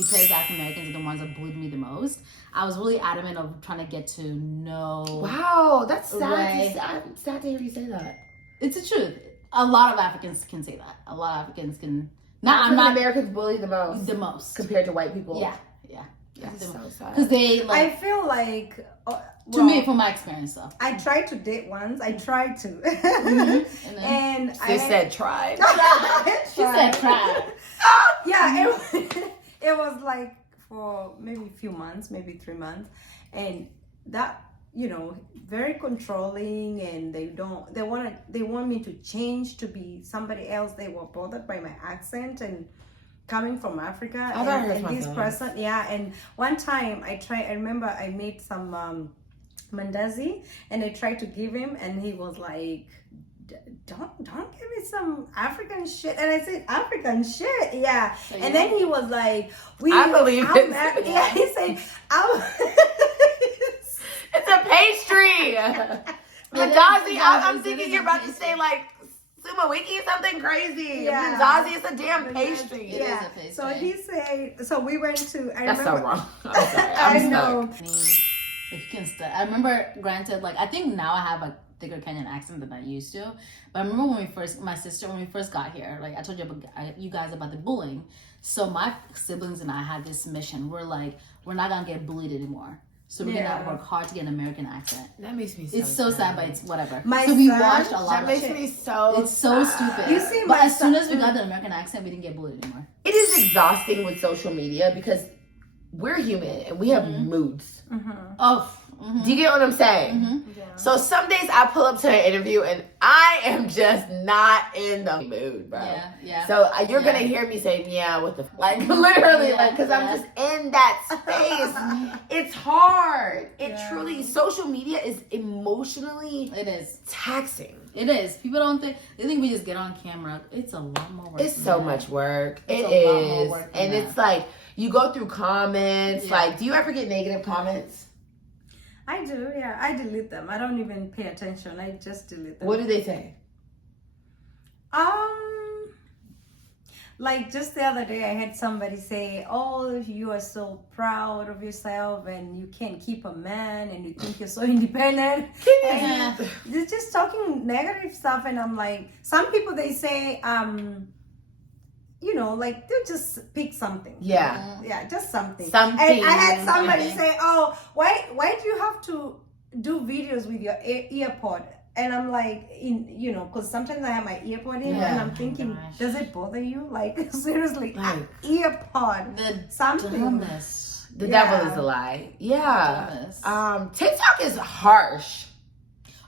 because African Americans are the ones that bullied me the most, I was really adamant of trying to get to know. Wow, that's sad. Right. Sad to hear you say that. It's the truth. A lot of Africans can say that. A lot of Africans can. Americans bully the most. The most compared to white people. Yeah. That's so sad. Because they I feel like to me, from my experience, though. I tried to date once. I tried to, and she said tried. She said tried. Yeah, it was like for maybe a few months, maybe 3 months, and that very controlling, and they want me to change to be somebody else. They were bothered by my accent and coming from Africa, and this person, and one time I remember I made some mandazi, and I tried to give him, and he was like, don't give me some African shit. And I said, African shit? Yeah. So, and then he was like, I believe it. Yeah, he said, it's a pastry. Mandazi, I'm thinking you're about to say like Sumawiki, something crazy. Yeah. Mandazi is a damn pastry. Yeah. It is a pastry. So he said, so we went to, That's so wrong. I'm sorry. I know. If you can I remember, granted, like, I think now I have a thicker Kenyan accent than I used to. But I remember when we first got here, like I told you guys about the bullying. So my siblings and I had this mission. We're like, we're not gonna get bullied anymore. So we're gonna work hard to get an American accent. That makes me so It's so sad, but it's whatever. So we watched a lot of shit. That makes me so It's so stupid. You see, but as soon as we got the American accent, we didn't get bullied anymore. It is exhausting with social media because we're human and we have moods. Do you get what I'm saying? Yeah. So some days I pull up to an interview and I am just not in the mood, bro. Yeah. So you're gonna hear me say, "Yeah, what the like?" Literally, like, because I'm just in that space. It's hard. It truly. Social media is emotionally. It is taxing. It is. People don't think they think we just get on camera. It's a lot more work. It's so much work. It's a lot more work and that. It's like you go through comments. Yeah. Like, do you ever get negative comments? I do, yeah. I delete them. I don't even pay attention. I just delete them. What do they say? Like just the other day, I had somebody say, "Oh, you are so proud of yourself, and you can't keep a man, and you think you're so independent." Yeah. They're just talking negative stuff, and I'm like, some people they say, like they just pick something. Yeah. Yeah, just something. Something. And I had somebody say, "Oh, why do you have to do videos with your earpod?" And I'm like, because sometimes I have my earpod in, and I'm thinking, does it bother you? Like, seriously, earpod. Something. Dumbest. The devil is a lie. Yeah. TikTok is harsh.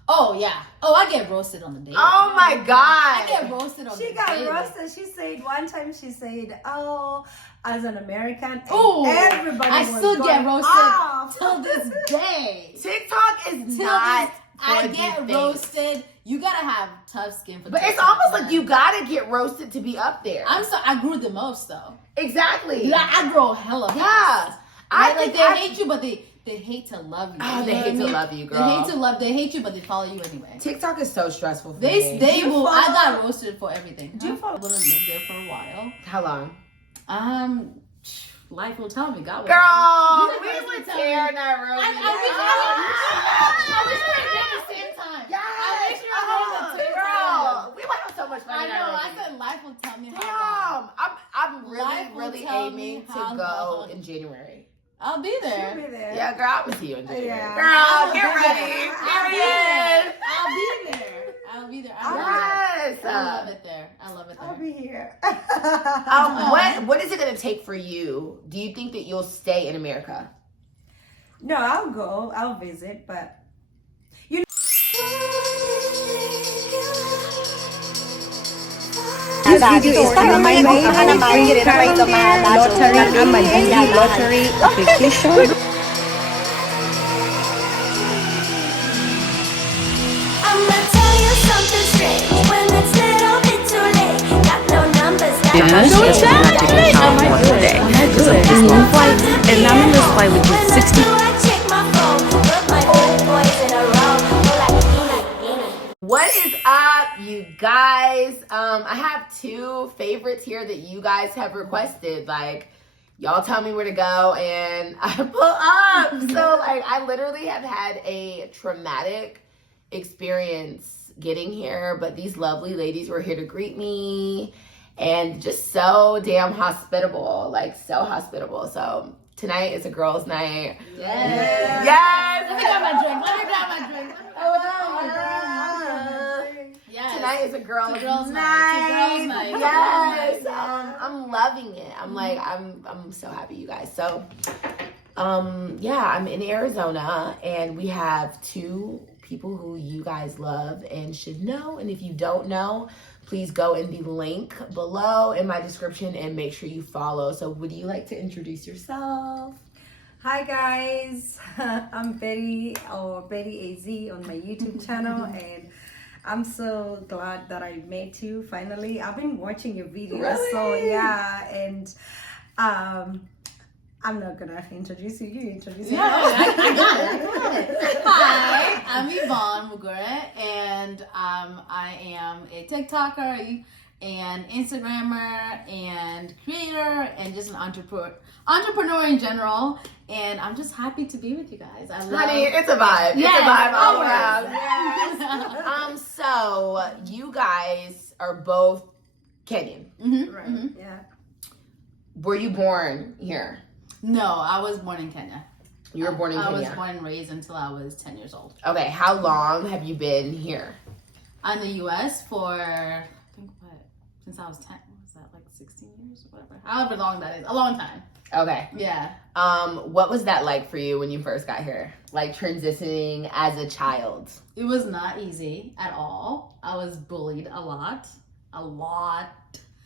Oh yeah. Oh, I get roasted on the daily. Oh my God. I get roasted on the daily. She got roasted. She said one time. She said, "Oh, as an American, oh, everybody." I still get roasted till this day. TikTok is not. I get roasted. You gotta have tough skin for. But TikTok, it's almost like you gotta get roasted to be up there. I grew the most though. Exactly. Dude, I grow hella fast. Yeah. Right? They hate you, but they hate to love you. Oh, they hate to love you, girl. They hate you, but they follow you anyway. TikTok is so stressful for me. They will. I got roasted for everything. Do you follow? I wouldn't live there for a while. How long? Life will tell me. God will. Girl, we would tear Nairobi. I wish we were there at the same time. Yes. I wish we were there at the same time. Girl, we would have so much fun. I know. I said life will tell me how. I'm really aiming to go in January. I'll be there. She'll be there. Yeah, girl, I'm gonna see you in January. Yeah. Girl, get ready. Period. I'll be there. Yes. I love it there. I'll be here. What is it gonna take for you? Do you think that you'll stay in America? No, I'll go. I'll visit, but This video is para my lottery application. Don't chat. Am I good? And I'm in this flight with you 60. What is up, you guys? I have two favorites here that you guys have requested. Like, y'all tell me where to go and I pull up. So like I literally have had a traumatic experience getting here, but these lovely ladies were here to greet me and just so damn hospitable, like so hospitable. So tonight is a girls' night. Yes. Yes. Let me grab my drink. Yes. Tonight is a girls' girls' night. night. Yes. I'm loving it. I'm like, I'm so happy, you guys. So, yeah, I'm in Arizona and we have 2 people who you guys love and should know. And if you don't know, please go in the link below in my description and make sure you follow. So would you like to introduce yourself? Hi guys, I'm Betty or Betty AZ on my YouTube channel, and I'm so glad that I met you finally. I've been watching your videos, Really? so yeah, and I'm not gonna introduce you. You introduce Yeah, yourself. I got it. Hi, I'm Yvonne Mugure, and I am a TikToker and Instagrammer and creator and just an entrepreneur in general. And I'm just happy to be with you guys. I love. Honey, it's a vibe. Yes, it's a vibe all always. around. Yes. So you guys are both Kenyan. Right? Yeah. Were you born here? No, I was born in Kenya. You were born in I Kenya. was born and raised until I was 10 years old. Okay, how long have you been here? I'm in the U.S. for, I think, since I was 10. What was that, like 16 years or whatever? However long that is. A long time. Okay. Yeah. What was that like for you when you first got here? Like transitioning as a child? It was not easy at all. I was bullied a lot. A lot.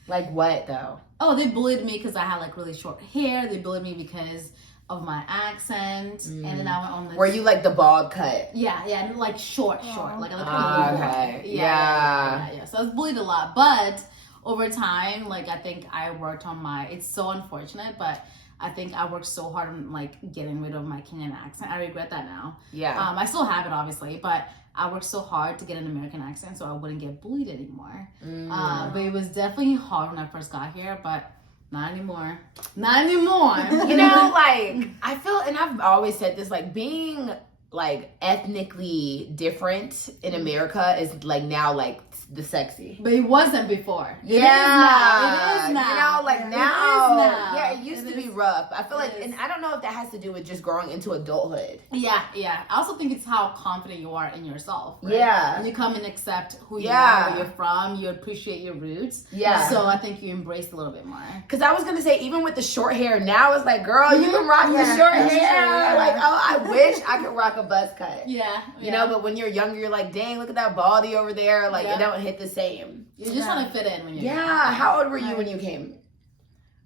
Like what though? Oh, they bullied me because I had like really short hair. They bullied me because of my accent. And then I went on this. Were you like the bald cut? Yeah, like short. Like I look Okay. Yeah. So I was bullied a lot, but over time, like I think I worked on my. It's so unfortunate, but I think I worked so hard on like getting rid of my Kenyan accent. I regret that now. Yeah. I still have it, obviously, but I worked so hard to get an American accent so I wouldn't get bullied anymore. But it was definitely hard when I first got here, but not anymore. Not anymore. You know, like, I feel, and I've always said this, like, being, like, ethnically different in America is, like, now, like, the sexy. But it wasn't before. It Yeah. is now. You know, like, It is now. now. Yeah, it used to be rough. I feel like, is. and I don't know if that has to do with just growing into adulthood. Yeah. I also think it's how confident you are in yourself. Right? Yeah. When you come and accept who you Yeah. are, where you're from, you appreciate your roots. Yeah. So I think you embrace a little bit more. Because I was going to say, even with the short hair, now it's like, girl, you can rock the short that's hair. true. Like, oh, I wish I could rock a buzz cut. Yeah. You know, but when you're younger, you're like, dang, look at that baldy over there. Like, it don't hit the same. you just want to fit in when you're Yeah. How old were you when you came?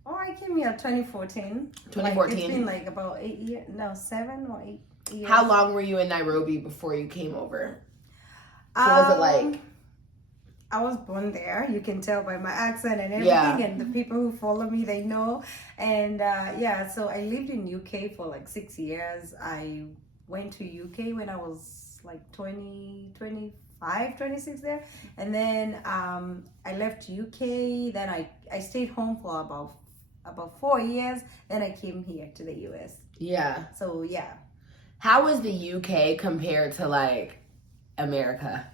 Oh, I came here 2014. 2014. Like, it's been like about 8 years. No, 7 or 8 years. How long were you in Nairobi before you came over? So what was it like? I was born there. You can tell by my accent and everything. Yeah. And the people who follow me, they know. And yeah, so I lived in UK for like 6 years. I went to UK when I was like 25, 26 there. And then I left UK. Then I stayed home for about 4 years. Then I came here to the US. Yeah. So yeah. How was the UK compared to like America?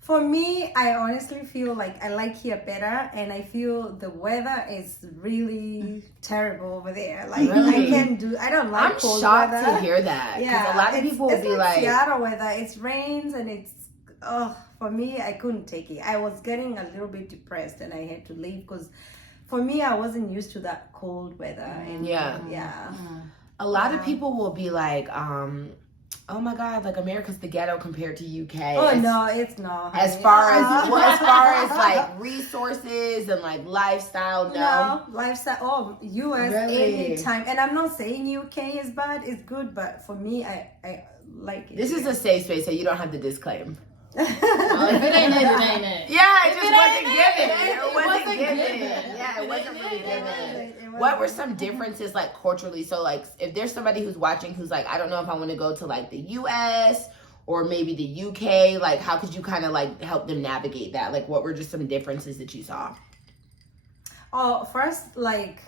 For me, I honestly feel like I like here better, and I feel the weather is really terrible over there. Like Really? I don't like I'm cold shocked weather. to hear that. Because Yeah, a lot of people will it's be like, Seattle weather. It rains and it's for me, I couldn't take it. I was getting a little bit depressed, and I had to leave because for me, I wasn't used to that cold weather. And yeah. a lot of people will be like, oh my God, like America's the ghetto compared to UK. Oh no, it's not. As honey. far as like resources and like lifestyle, No, lifestyle. Oh, US Really? anytime. And I'm not saying UK is bad. It's good, but for me, I like it. This is a safe space, so you don't have to disclaim. Well, if it ain't it, it ain't it. Yeah, it If just it wasn't ain't given. it, It wasn't given. given. Yeah, it wasn't really given. It What were wasn't. some differences like culturally? So like if there's somebody who's watching who's like, I don't know if I want to go to like the US or maybe the UK, like how could you kind of like help them navigate that? Like what were just some differences that you saw? Oh, first, like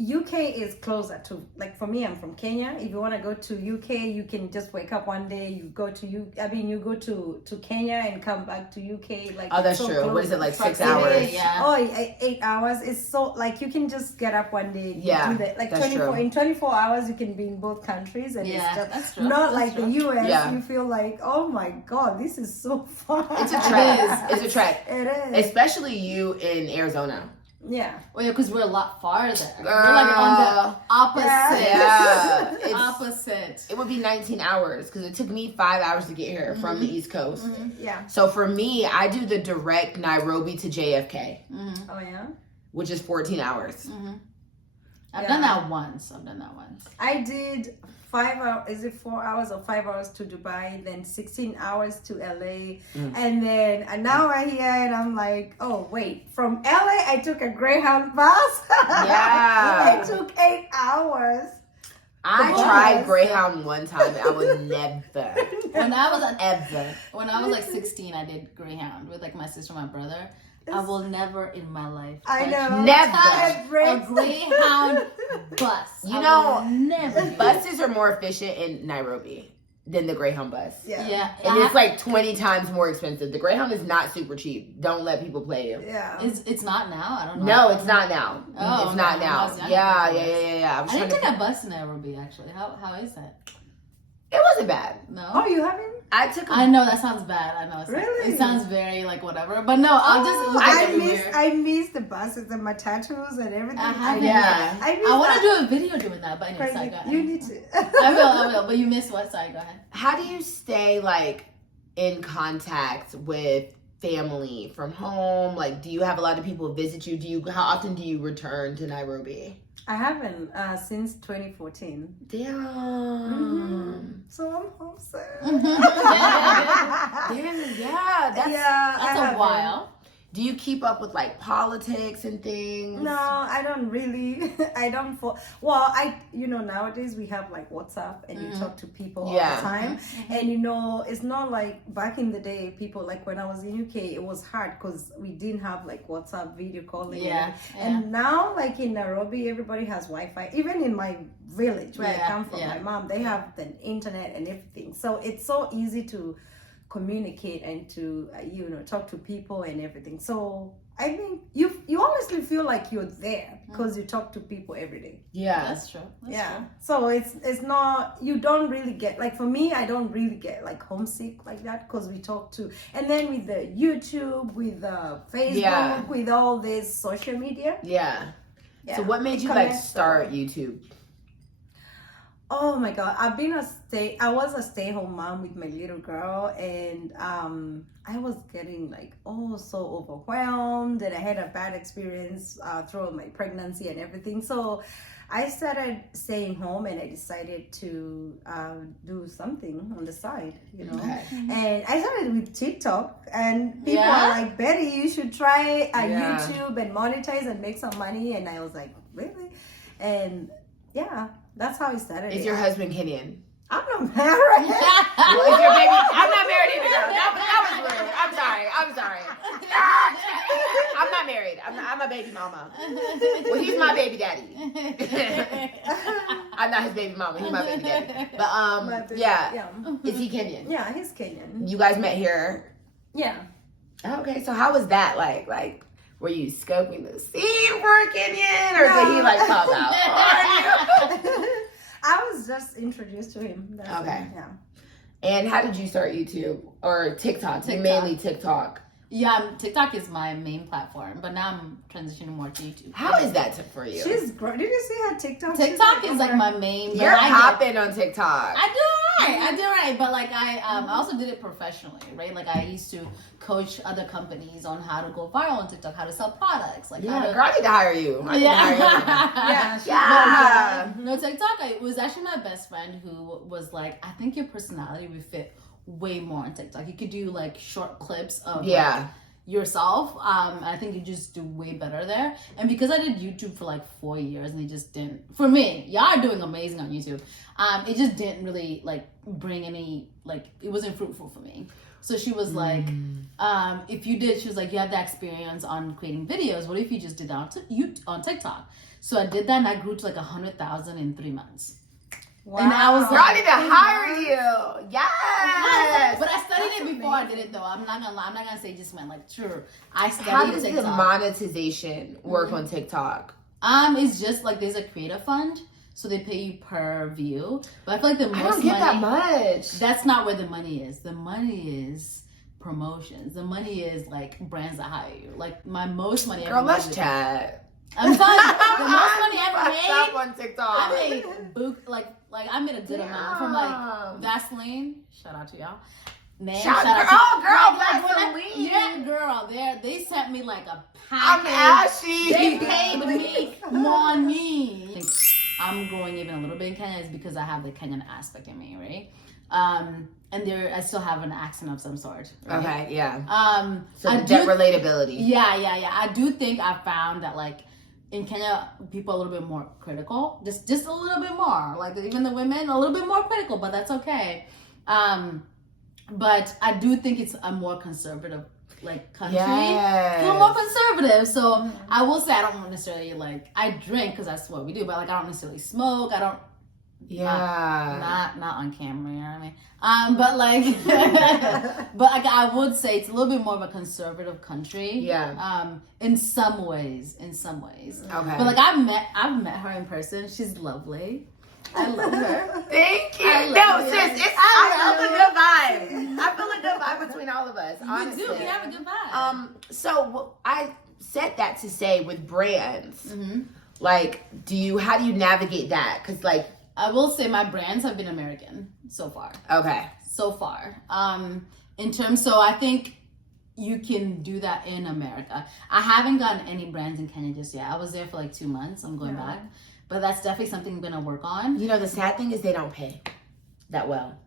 UK is closer to, like, for me, I'm from Kenya. If you want to go to UK, you can just wake up one day, you go to you go to Kenya and come back to UK. Like, Oh, that's so true. close. What is it, like 6 It hours? is, yeah. Oh, 8 hours. It's so, like, you can just get up one day. Yeah, do that. Like, that's 24 true. in 24 hours, you can be in both countries, and Yeah, it's just that's true. not That's like true. the US. Yeah. You feel like, oh my God, this is so far. It's a trek. It's a trek. It is. Especially you in Arizona. Yeah. Well, yeah, because we're a lot farther. We're like on the opposite. Yeah. It's- Opposite. It would be 19 hours because it took me 5 hours to get here from the East Coast. Yeah. So for me, I do the direct Nairobi to JFK, Oh, yeah. which is 14 hours. I've Yeah. done that once. I did 5 hours, is it 4 hours or 5 hours to Dubai, then 16 hours to LA, and then now I'm here and I'm like, oh wait, from LA I took a Greyhound bus. Yeah. It took 8 hours. I Yes. tried Greyhound one time and I would never, When I was ever. when I was like 16, I did Greyhound with like my sister and my brother. I will never in my life I touch know. Never. a Greyhound bus. You I know, will never. do it. Buses are more efficient in Nairobi than the Greyhound bus. Yeah, And it's like 20 times more expensive. The Greyhound is not super cheap. Don't let people play you. Yeah. it's not now. I don't know. No, it's not now. Oh, It's not okay. now. I was young. Yeah. I didn't take a bus in Nairobi actually. How is that? It wasn't bad. No. Oh, you haven't? I took a I know that sounds bad. I know Really? it sounds very like whatever, but no, I'll just. It was I very miss weird. I miss the buses and my tattoos and everything. I haven't. Yeah. I miss I want that. to do a video doing that, but anyway, sorry, go ahead. You need to. I will. But you missed what? Sorry, go ahead. How do you stay like in contact with family from home? Like, do you have a lot of people visit you? How often do you return to Nairobi? I haven't since 2014. Damn. So I'm homesick. Yeah. Damn, yeah. That's, I That's a haven't. while. Do you keep up with like politics and things? No, I don't really. I don't. Well, nowadays we have like WhatsApp and you talk to people all Yeah. the time. And it's not like back in the day, people, like when I was in UK, it was hard because we didn't have like WhatsApp video calling. Yeah, And now, like in Nairobi, everybody has Wi-Fi. Even in my village where I Yeah, come from, yeah. my mom, they have the internet and everything. So it's so easy to communicate and to talk to people and everything. So I think you honestly feel like you're there because you talk to people every day. Yeah. That's true. That's true. So it's not, you don't really get, like for me, I don't really get like homesick like that because we talk to, and then with the YouTube, with Facebook, Yeah. with all this social media. Yeah. Yeah. So what made It you like connects start YouTube? Oh my God, I was a stay-home mom with my little girl, and I was getting like so overwhelmed, and I had a bad experience throughout my pregnancy and everything. So I started staying home, and I decided to do something on the side, Okay. And I started with TikTok, and people Yeah? are like, Betty, you should try Yeah. YouTube and monetize and make some money. And I was like, really? And yeah, that's how it started. Is your husband Kenyan? I'm not married. Well, is your baby? I'm not married either, girl. That was weird. I'm sorry. I'm not married. I'm a baby mama. Well, he's my baby daddy. I'm not his baby mama. He's my baby daddy. But My baby- yeah. Is he Kenyan? Yeah, he's Kenyan. You guys met here. Yeah. Okay, so how was that like? Like, were you scoping the scene for Kenyan, or did he like pop out? I was just introduced to him. That's Okay. it, yeah. And how did you start YouTube or TikTok? TikTok. Mainly TikTok. Yeah, TikTok is my main platform, but now I'm transitioning more to YouTube. How is that for you? She's great. Did you see her TikTok? TikTok is like my main. but You're I popping on TikTok. I do right, but like I also did it professionally, right? Like I used to coach other companies on how to go viral on TikTok, how to sell products, like how Yeah, to. girl, I need to hire you. I need to hire you. Yeah. Yeah. No, TikTok. It was actually my best friend who was like, I think your personality would fit way more on TikTok. You could do like short clips of Yeah. like, yourself. I think you just do way better there. And because I did YouTube for like 4 years and it just didn't, for me, y'all are doing amazing on YouTube. It just didn't really like bring any, like, it wasn't fruitful for me. So she was like, if you did, she was like, you have that experience on creating videos. What if you just did that on TikTok? So I did that, and I grew to like 100,000 in 3 months. Wow. And I was Girl, I need to hire you. Yes. But I studied it before I did it, though. I'm not gonna lie. I'm not gonna say it just went like true. I studied How does TikTok. the monetization work on TikTok? It's just like there's a creator fund, so they pay you per view. But I feel like the most I don't get money, that much. that's not where the money is. The money is promotions. The money is like brands that hire you. Like my most money ever Girl, made let's was- chat. I'm telling you, the most money I ever Fucked up made. on TikTok. I made I made a good amount from like Vaseline. Shout out to y'all. Man, Shout out girl, when Vaseline. yeah, girl. They sent me like a I'm package. ashy. They paid me more on me. I'm growing even a little bit in Kenya is because I have the Kenyan aspect in me, right? And I still have an accent of some sort. Right? Okay, yeah. So I that do- relatability. Yeah. I do think I found that like in Kenya, people are a little bit more critical, just a little bit more. Like even the women, a little bit more critical, but that's okay. But I do think it's a more conservative like country. Yes. It's a little more conservative. So I will say I don't necessarily like I drink because that's what we do, but like I don't necessarily smoke. I don't. Yeah. Not on camera, you know what I mean? But like, but like I would say it's a little bit more of a conservative country. Yeah. In some ways. Okay. But like I've met her in person. She's lovely. I love her. Thank you. I love No, you. sis, I feel a good vibe. I feel a good vibe between all of us. Honestly. We do. We have a good vibe. So I said that to say with brands, Mm-hmm. like, how do you navigate that? Because like, I will say my brands have been American so far. okay. So far. So I think you can do that in America. I haven't gotten any brands in Kenya just yet. I was there for like 2 months. I'm going back. But that's definitely something I'm gonna work on. You know, the sad thing is they don't pay that well.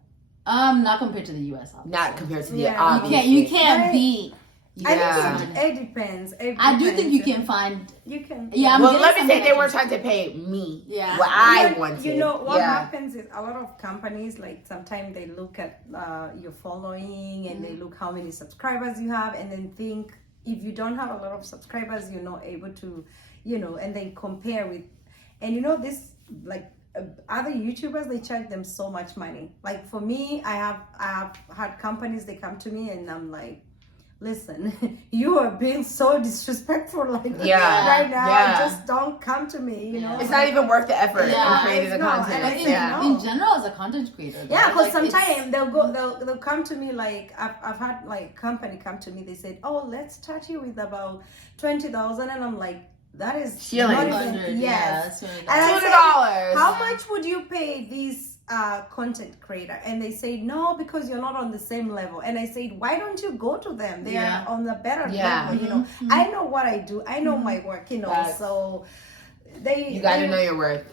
Not compared to the US obviously. Not compared to the Yeah. obviously. You can't beat. Yeah. I think it depends. I do think you can find. You can. Yeah, I'm Well, getting let me some say they connections. weren't trying to pay me. Yeah. What I wanted. You know what Yeah. happens is a lot of companies like sometimes they look at your following and they look how many subscribers you have and then think if you don't have a lot of subscribers you're not able to, and then compare with, and this like other YouTubers they charge them so much money. Like for me, I have had companies they come to me and I'm like, listen, you are being so disrespectful right now. Yeah. Just don't come to me, It's not even worth the effort Yeah. in creating the It's not. content. And I think Yeah. In general, as a content creator. Yeah, because like, sometimes they'll come to me like I've had like company come to me. They said, "Oh, let's start you with about 20,000," and I'm like, "That is Shilling. not 100, even yeah, yes." that's really And I said, $200. how much would you pay these content creator? And they say no, because you're not on the same level. And I said, why don't you go to them? They are on the better Yeah. level. I know what I do. I know my work. Facts. So You got to know your worth.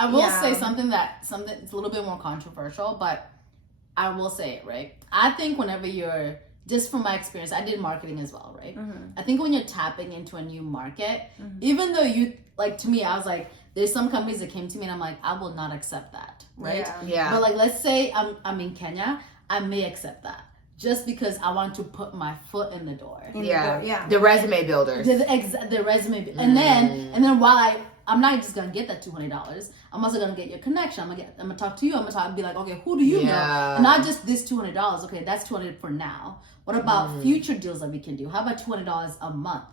I will say something it's a little bit more controversial, but I will say it, right? I think whenever you're, just from my experience, I did marketing as well, right? I think when you're tapping into a new market, even though to me, I was like, there's some companies that came to me and I'm like, I will not accept that, right? Yeah. But like, let's say I'm in Kenya, I may accept that just because I want to put my foot in the door. The resume builders. The resume, and then while I'm not just gonna get that $200. I'm also gonna get your connection. I'm gonna talk to you. I'm gonna be like, okay, who do you know? And not just this $200. Okay, that's $200 for now. What about future deals that we can do? How about $200 a month?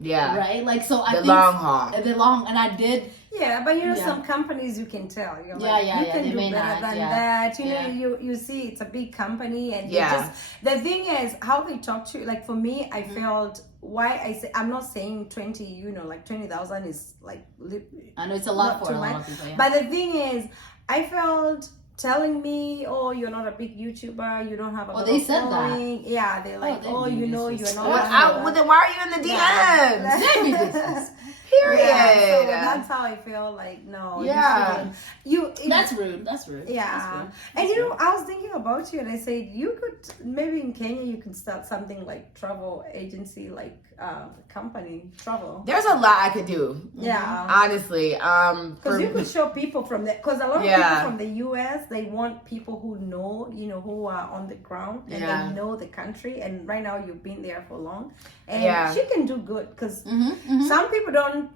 Yeah. Right. Like so. I think long haul. The long, and I did. Yeah, but some companies you can tell. You're Yeah, like, yeah, you yeah, can they do may better not, than yeah. that. You see, it's a big company, and Yeah. the thing is how they talk to you. Like for me, I felt why I say I'm not saying 20. Like 20,000 is like. I know it's a lot not for too a lot much. of people. Yeah. But the thing is, I felt telling me, oh, you're not a big YouTuber, you don't have a lot they of said that. following. Yeah, they're like, they oh, do. you're This is not. Well, then why are you in the DMs? They be business. Period. Yeah, so that's how I feel like, no. Yeah. That's rude. That's rude. Yeah. That's rude. And you know, I was thinking about you and I said, you could, maybe in Kenya, you could start something like travel agency, like company, travel. There's a lot I could do. Yeah. Honestly. Because you could show people from the, because a lot of Yeah. people from the US, they want people who know, you know, who are on the ground and Yeah. they know the country. And right now you've been there for long. And Yeah. she can do good because some people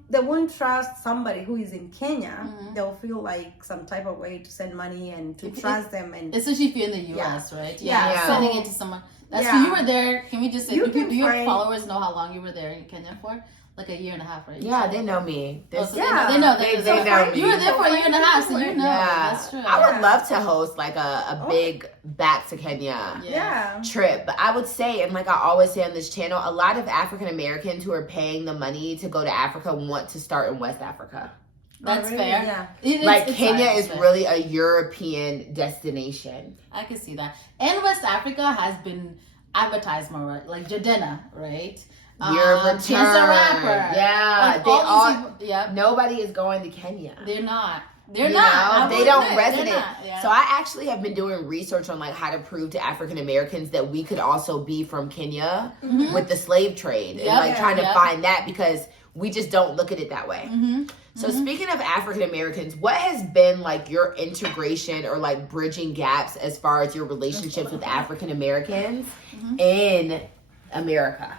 they won't trust somebody who is in Kenya. They'll feel like some type of way to send money and to trust them. And especially if you're in the US, right? Yeah. Sending So- it to someone. That's Yeah. you were there. Can we just say, You do can your find- followers know how long you were there in Kenya for? Like a year and a half, right? Yeah, they know me. Oh, so Yeah. they know. They so know me. You were there for a year and a half, so you know. Yeah. That's true. I would love to host like a big back to Kenya yeah. trip, but I would say, and like I always say on this channel, a lot of African Americans who are paying the money to go to Africa want to start in West Africa. That's really? fair. Yeah. Like Kenya it's is fair. really a European destination. I can see that. And West Africa has been advertised more, right? Like Jadena, right? Your return. Chance the Rapper. Yeah, Like, they all all. these people, yep. Nobody is going to Kenya. They're not. They're You not. know, I they will don't admit, they're resonate. not, yeah. So I actually have been doing research on like how to prove to African Americans that we could also be from Kenya with the slave trade and Yep. like trying to Yep. find that because we just don't look at it that way. Mm-hmm. So speaking of African Americans, what has been like your integration or like bridging gaps as far as your relationships with African Americans in America?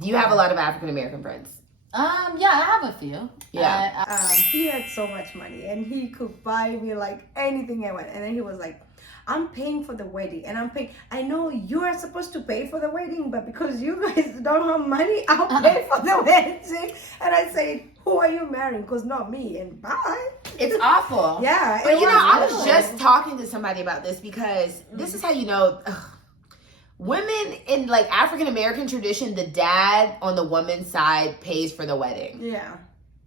Do you have a lot of African American friends? Yeah, I have a few. Yeah. He had so much money and he could buy me like anything I want. And then he was like, I'm paying for the wedding and I'm paying. I know you are supposed to pay for the wedding, but because you guys don't have money, I'll pay for the wedding. And I said, who are you marrying? Because not me. And bye. It's awful. Yeah. But it you know, I was awful. just talking to somebody about this because this is how you know women in like African American tradition, the dad on the woman's side pays for the wedding. Yeah.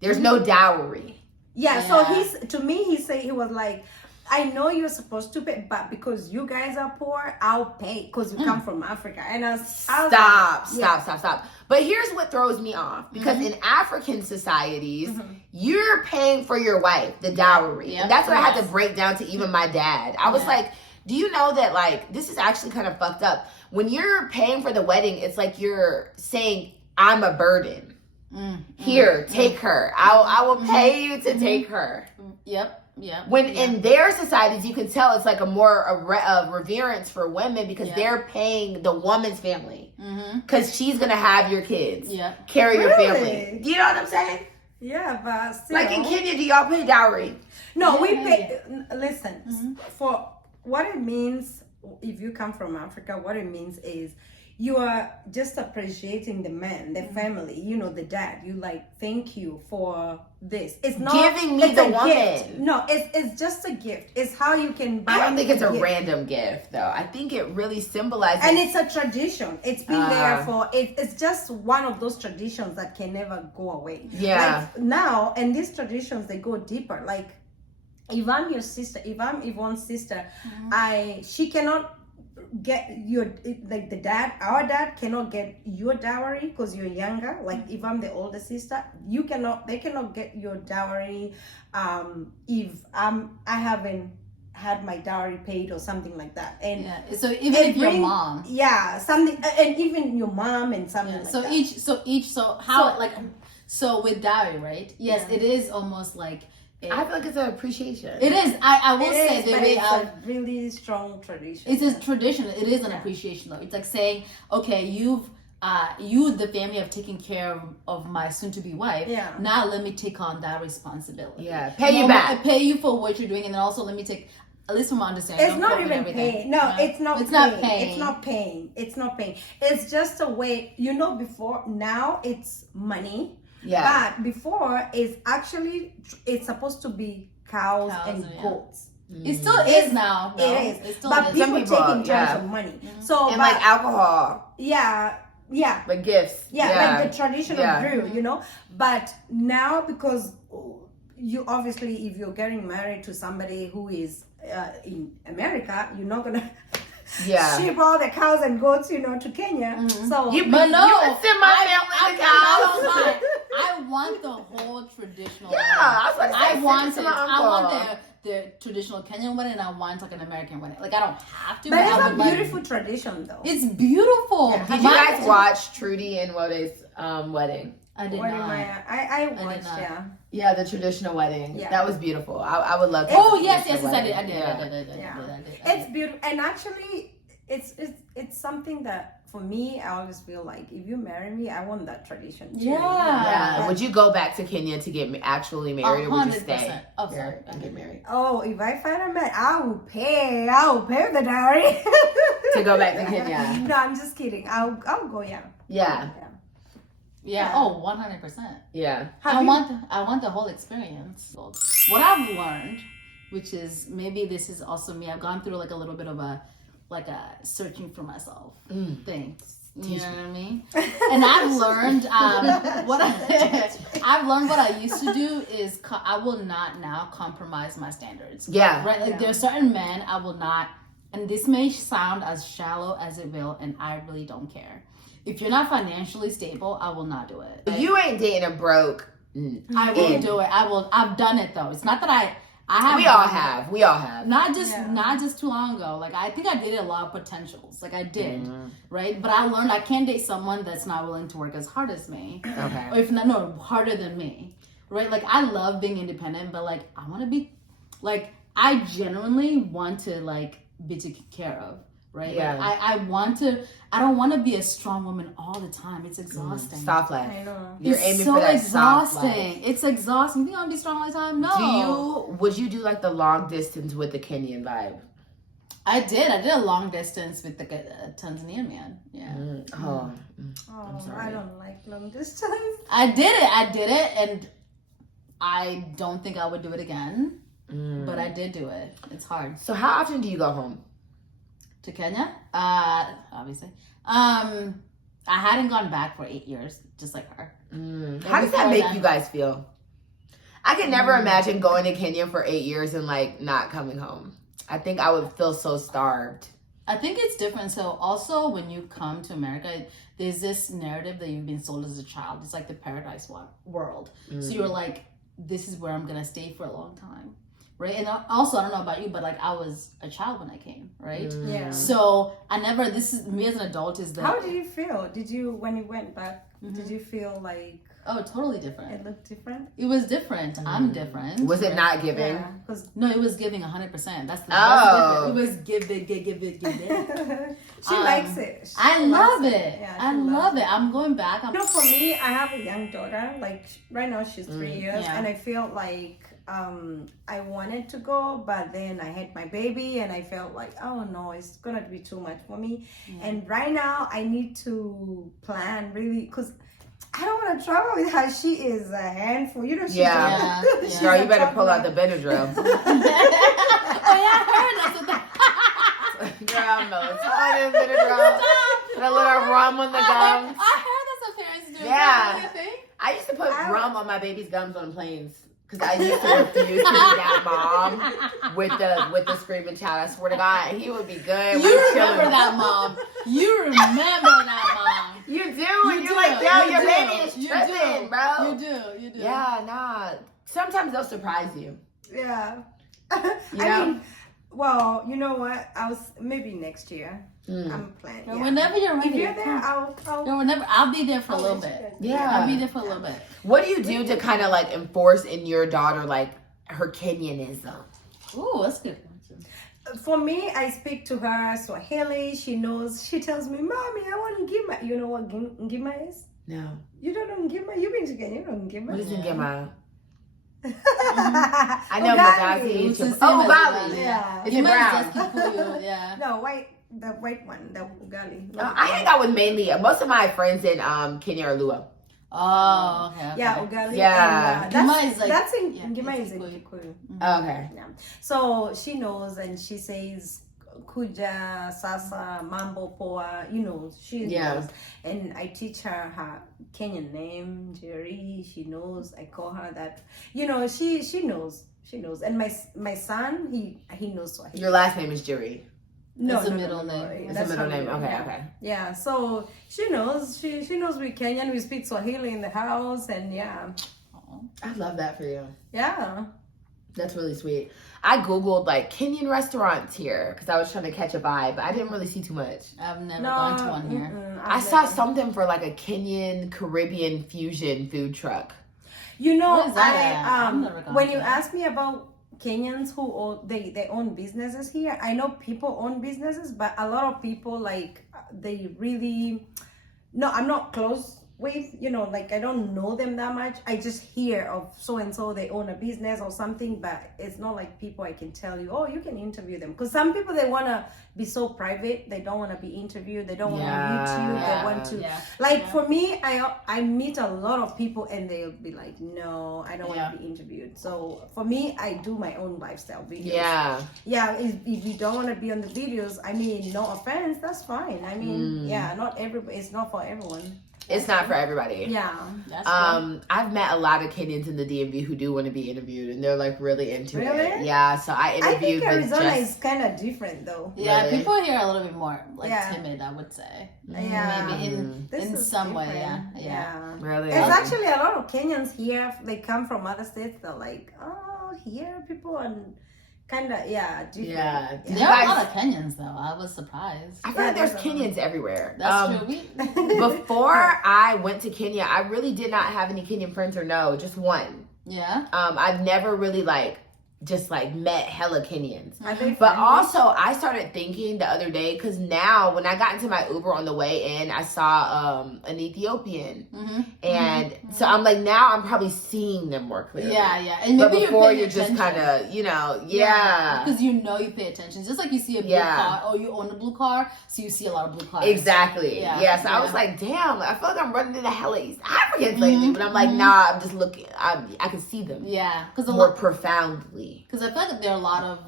There's no dowry. Yeah. So Yeah. to me, he was like, I know you're supposed to pay, but because you guys are poor, I'll pay because you come from Africa. And I was Stop. But here's what throws me off. Because in African societies, you're paying for your wife, the dowry. Yep. And that's what I had to Yes. break down to even my dad. I was like, do you know that like, this is actually kind of fucked up. When you're paying for the wedding, it's like you're saying, I'm a burden. Here, take her. I will pay you to take her. Yep. When in their societies, you can tell it's like a more a reverence for women because they're paying the woman's family because she's gonna have your kids, carry your family. Do you know what I'm saying? Yeah, but still. Like in Kenya, do y'all pay dowry? No, we pay. Listen, for what it means, if you come from Africa, what it means is you are just appreciating the man, the family, you know, the dad. You like, thank you for this. It's not Giving me it's the a woman. gift. No, it's just a gift. It's how you can buy. I don't think it's a gift. random gift though. I think it really symbolizes. And it's a tradition. It's been there for. It's just one of those traditions that can never go away. Yeah. Like now, and these traditions they go deeper. Like if I'm your sister, if I'm Yvonne's sister, she cannot get your like the dad. Our dad cannot get your dowry because you're younger. Like if I'm the older sister, they cannot get your dowry. If I haven't had my dowry paid or something like that. And so even if your mom, something, and even your mom and something. Like so that. So with dowry, right? Yes, it is almost like. I feel like it's an appreciation. It is. I will It say is, the but way it's a really strong tradition. It's a tradition. It is an appreciation, though. It's like saying, okay, you, the family, have taken care of my soon-to-be wife. Yeah. Now let me take on that responsibility. Yeah. Pay you back. I pay you for what you're doing, and then also let me take. At least from my understanding, It's not even paying. No, it's not paying. It's not paying. It's not paying. It's just a way. You know, before now it's money. Yeah. But before it's supposed to be cows and goats. It still is now. It is. It still But is. people people, take in terms of money. So And like alcohol. Yeah. Like gifts. Like the traditional brew, Mm-hmm. you know. But now because you obviously, if you're getting married to somebody who is in America, you're not gonna ship all the cows and goats, you know, to Kenya. So You But no, you would send my family to cows. I want the whole traditional. Yeah, wedding. I was like, I want to it. my I uncle. want the traditional Kenyan wedding, and I want like an American wedding. Like I don't have to, But I it's would a like- beautiful tradition, though. It's beautiful. Yeah. Did you guys watch Trudy and Wode's wedding? I did What not. am I did watched, not. yeah. Yeah, the traditional wedding. Yeah. That was beautiful. I would love to. Oh see yes, the yes, yes, I did. I wedding. did. Yeah. I did. Yeah. I did. It's beautiful, and actually, it's something that for me, I always feel like if you marry me, I want that tradition too. Yeah. Yeah. Would you go back to Kenya to get actually married, or would you stay 100%. Oh, here sorry. and get married? Oh, if I find a man, I will pay the dowry To go back to Kenya. No, I'm just kidding. I'll go. Yeah. Yeah. Yeah. Oh, 100%. Yeah. I want the whole experience. What I've learned, which is maybe this is also me. I've gone through like a little bit of a searching for myself thing. You know what I mean? And I've learned I've learned what I used to do is I will not now compromise my standards. Yeah. Right. Like there are certain men I will not, and this may sound as shallow as it will, and I really don't care. If you're not financially stable, I will not do it. You ain't dating a broke. I will do it. I've done it though. It's not that I have. We all have. Not just too long ago. Like I think I dated a lot of potentials. Like I did, right? But I learned I can't date someone that's not willing to work as hard as me. Okay. Or if not, no, harder than me, right? Like I love being independent, but like I want to be, like I genuinely want to like be taken care of. Right? Yeah. Like, I don't want to be a strong woman all the time. It's exhausting. Soft life. I know. You're It's aiming so for that soft life. exhausting. It's exhausting. You think I want to be strong all the time? No. Would you do like the long distance with the Kenyan vibe? I did a long distance with the Tanzanian man. Yeah. Oh, sorry. I don't like long distance. I did it, and I don't think I would do it again. But I did do it. It's hard. So how often do you go home? To Kenya, obviously. I hadn't gone back for 8 years, just like her. How does that make you guys feel? I could never imagine going to Kenya for 8 years and like not coming home. I think I would feel so starved. I think it's different. So also when you come to America, there's this narrative that you've been sold as a child. It's like the paradise world. So you're like, this is where I'm gonna stay for a long time. Right. And also, I don't know about you, but like I was a child when I came, right? Yeah. So this is me as an adult is that. How did you feel? When you went back, did you feel like Oh, totally different. it looked different? It was different. I'm different. Was it not giving? Yeah, because No, it was giving 100%. That's the Oh. It was give it. she likes it. I love it. Yeah, I she loves love it. I'm going back. You know, for me, I have a young daughter. Like right now, she's 3 years, Yeah. and I feel like I wanted to go, but then I had my baby, and I felt like, oh no, it's gonna be too much for me. And right now, I need to plan really because I don't want to travel with her. She is a handful. You know, she's Yeah. she's Girl, you a better pull out toddler. the Benadryl. Oh yeah, I heard that's what Girl, melatonin, Benadryl. Put a little rum on the gums. I heard that's what parents do. Yeah. Is that a thing? I used to put rum on my baby's gums on planes. Because I used to refuse to be that mom with the screaming child. I swear to God, he would be good. You remember that mom. You remember that mom. You do. You You're do. like, yo, You your do. baby is You tripping, do. bro. You do. Yeah, nah. Sometimes they'll surprise you. Yeah. You know? I mean, well, you know what? Maybe next year. I'm planning. No, Yeah. whenever you're ready. If you're there, I'll I'll be there for a little bit. Yeah. I'll be there for a little bit. What do you do to kind of like enforce in your daughter like her Kenyanism? Ooh, that's good. For me, I speak to her Swahili. She knows. She tells me, "Mommy, I want ngima." You know what ngima is? No. You don't know ngima? You've been to Kenya. You know ngima? What is it, Gemma? I I know Magazi. Which is Oh, same as Ugali. Yeah. Is it brown? Kikuyu, yeah. No, the white one, the ugali. I hang out with mainly most of my friends in Kenya are Luo. Oh, okay. Yeah, ugali. Yeah. And, Ngima is like- that's in yeah, ngima it's is in Kikuyu. Kikuyu. Okay. Yeah. So she knows, and she says kuja sasa mambo poa. You know, she knows. And I teach her Kenyan name, Jerry. She knows. I call her that. You know, she knows. She knows. And my son, he knows Swahili. Your last name is Jiri. No, It's a no, middle no, no, name. It's a that's middle her name. Okay, yeah. okay. Yeah, so she knows we're Kenyan. We speak Swahili in the house, and yeah. I love that for you. Yeah. That's really sweet. I Googled like Kenyan restaurants here because I was trying to catch a vibe, but I didn't really see too much. I've never gone to one here. I saw something for like a Kenyan Caribbean fusion food truck. You know, What is that at? I've never gone when to you that. ask me about Kenyans who own, they own businesses here, I know people own businesses, but a lot of people like they really I'm not close with, like I don't know them that much. I just hear of so and so they own a business or something, but it's not like people I can tell you, oh, you can interview them, because some people they want to be so private, they don't want to be interviewed, they don't want to YouTube, they want to for me, I meet a lot of people and they'll be like, no, I don't want to be interviewed. So for me, I do my own lifestyle videos. If you don't want to be on the videos, I mean, no offense, that's fine. I mean, not everybody, it's not for everyone. It's not for everybody. Yeah. That's cool. I've met a lot of Kenyans in the DMV who do want to be interviewed, and they're like really into Really? it. Yeah, so I interviewed I think with Arizona is kind of different though. Yeah, Really? people here are a little bit more like Yeah. timid, I would say. Yeah. Maybe This in is some way, different. yeah. Really. There's actually a lot of Kenyans here. They come from other states. They're like, oh, here people are kind of different. Yeah. There You are a guys- lot of Kenyans though. I was surprised. I feel like there's there's Kenyans everywhere. That's true. Before I went to Kenya, I really did not have any Kenyan friends or no, just one. Yeah. I've never really just met hella Kenyans. Are they But friendly? also, I started thinking the other day, because now when I got into my Uber on the way in, I saw an Ethiopian. Mm-hmm. And so I'm like, now I'm probably seeing them more clearly. Yeah. And But maybe before, you're you're just paying kind attention. of, yeah. Because you pay attention. Just like you see a blue car, or you own a blue car, so you see a lot of blue cars. Exactly. Yeah. So I was like, damn, I feel like I'm running into hella East Africans lately. But I'm like, nah, I'm just looking. I can see them. Yeah. Because More profoundly. Because I feel like there are a lot of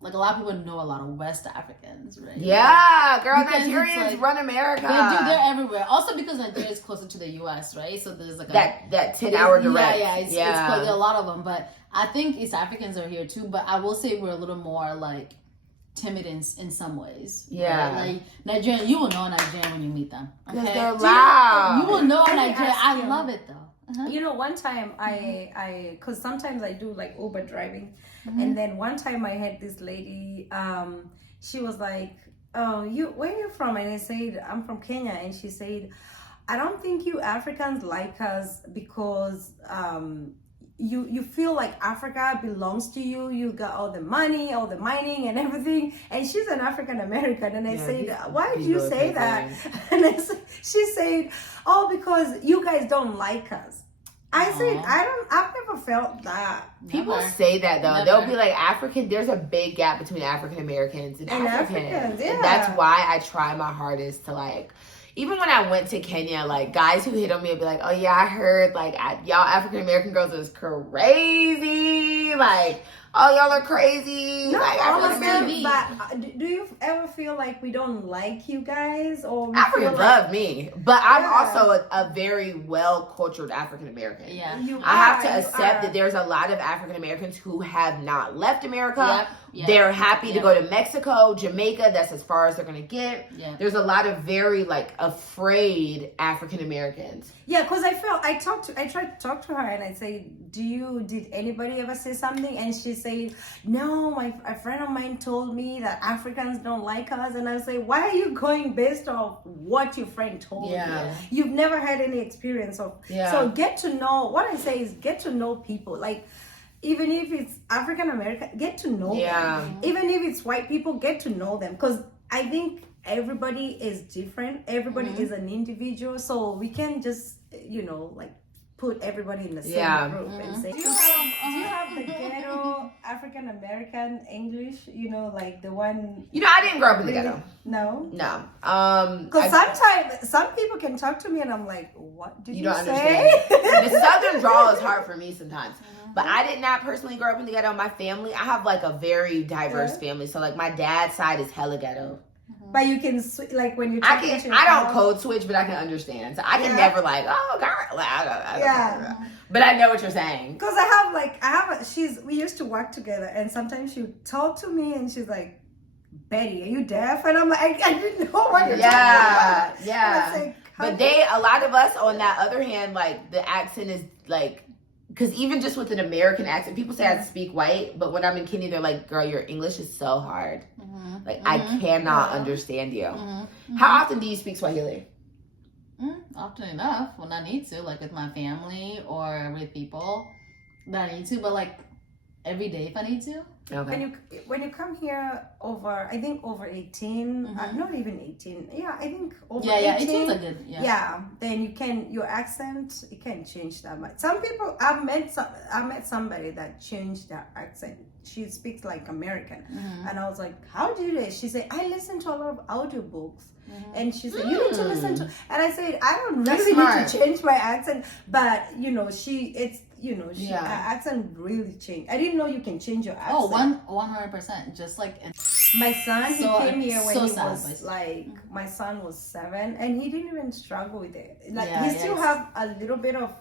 a lot of people know a lot of West Africans, right? Yeah, girl, Because it's Nigerians like- run America. They do. They're everywhere. Also because Nigeria is closer to the U.S., right? So there's like that 10-hour direct. It's close. There are a lot of them, but I think East Africans are here too. But I will say we're a little more like timid in some ways. Yeah. Right? Like Nigerian, you will know a Nigerian when you meet them. Okay. Because they're loud. You will know a Let me Nigerian. ask I you. love it though. One time because sometimes I do like Uber driving, and then one time I had this lady, she was like, oh, where are you from? And I said, I'm from Kenya. And she said, I don't think you Africans like us because you feel like Africa belongs to you. You got all the money, all the mining and everything. And she's an African American. And I said, why do you say that? And she said, oh, because you guys don't like us. I said, I've never felt that. People Never. say that though. Never. They'll be like, there's a big gap between African Americans and Africans. Africans, And yeah. that's why I try my hardest to even when I went to Kenya, guys who hit on me would be like, oh yeah, I heard y'all African American girls is crazy. Oh, y'all are crazy. No, African American. but do you ever feel like we don't like you guys, or we Africans feel love me, but I'm Yeah. also a very well cultured African American. Yeah. You I have to are, you accept are. that there's a lot of African Americans who have not left America. Yep. They're happy to Yep. go to Mexico, Jamaica. That's as far as they're gonna get. Yeah. There's a lot of very afraid African Americans. Yeah, because I tried to talk to her and I said, did anybody ever say something? And she said, no, a friend of mine told me that Africans don't like us. And I say, why are you going based off what your friend told Yeah. you? You've never had any experience of. Yeah. So get to know, what I say is get to know people. Even if it's African American, get to know Yeah. them. Even if it's white people, get to know them. Because I think everybody is different. Everybody is an individual. So we can just, put everybody in the same Yeah. group and say, do you have the ghetto African American English? The one. I didn't grow up in the ghetto. No. No. Because sometimes some people can talk to me and I'm like, what did you don't say? understand. The southern drawl is hard for me sometimes. But I did not personally grow up in the ghetto. My family, I have a very diverse family. So my dad's side is hella ghetto. But you can when you talk to your I don't child- code switch, but I can understand. So I can Yeah. never oh girl, I don't Yeah. But I know what you're saying. Because we used to work together and sometimes she would talk to me and she's like, Betty, are you deaf? And I'm like, I didn't know what you're Yeah, talking about. yeah. And I was like, But a lot of us on that other hand, like the accent is like, because even just with an American accent, people say I speak white, but when I'm in Kenya, they're like, girl, your English is so hard. Like, I cannot understand you. How often do you speak Swahili? Often enough when I need to, like with my family or with people that I need to, but like every day if I need to. Okay. When you come here over 18, not even 18. Yeah, I think over 18. 18's a good. Yeah, then your accent, it can change that much. Some people, I met somebody that changed their accent. She speaks like American, and I was like, "How do you do it?" She said, "I listen to a lot of audiobooks." And she said, "You need to listen to," and I said, "I don't really need to change my accent," but her accent really changed. I didn't know you can change your accent. Oh, 100%. Just like my son, he came here when he sad, was like, my son was 7, and he didn't even struggle with it. Like Yeah, he still have a little bit of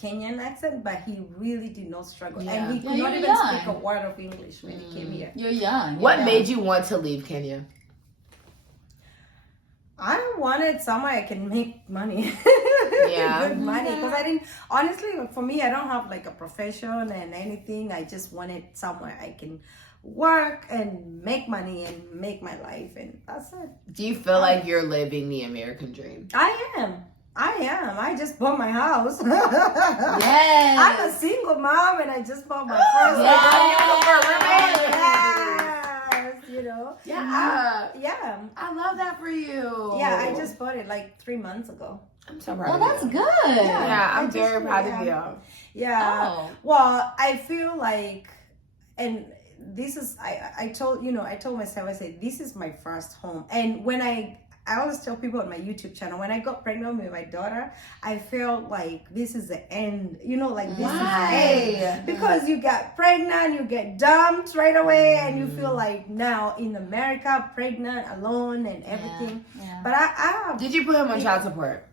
Kenyan accent, but he really did not struggle, and he could not even speak a word of English when he came here. You're young. What made you want to leave Kenya? I wanted somewhere I can make money. Good money, because I didn't, honestly, for me, I don't have like a profession and anything. I just wanted somewhere I can work and make money and make my life, and that's it. Do you feel like you're living the American dream? I am. I just bought my house. Yes. I'm a single mom, and I just bought my first house. Yes, you know. Yeah. Yeah. I love that for you. Yeah, I just bought it like 3 months ago. I'm so proud of Well, that's you. good. Yeah, I'm very proud of you. Yeah. Oh. Well, I feel like, and this is, I told myself, I said, this is my first home. And when I always tell people on my YouTube channel, when I got pregnant with my daughter, I felt like this is the end, like this is the end. Because you get pregnant, you get dumped right away, and you feel like now in America, pregnant, alone, and everything. Yeah. But I Did you put him on child support?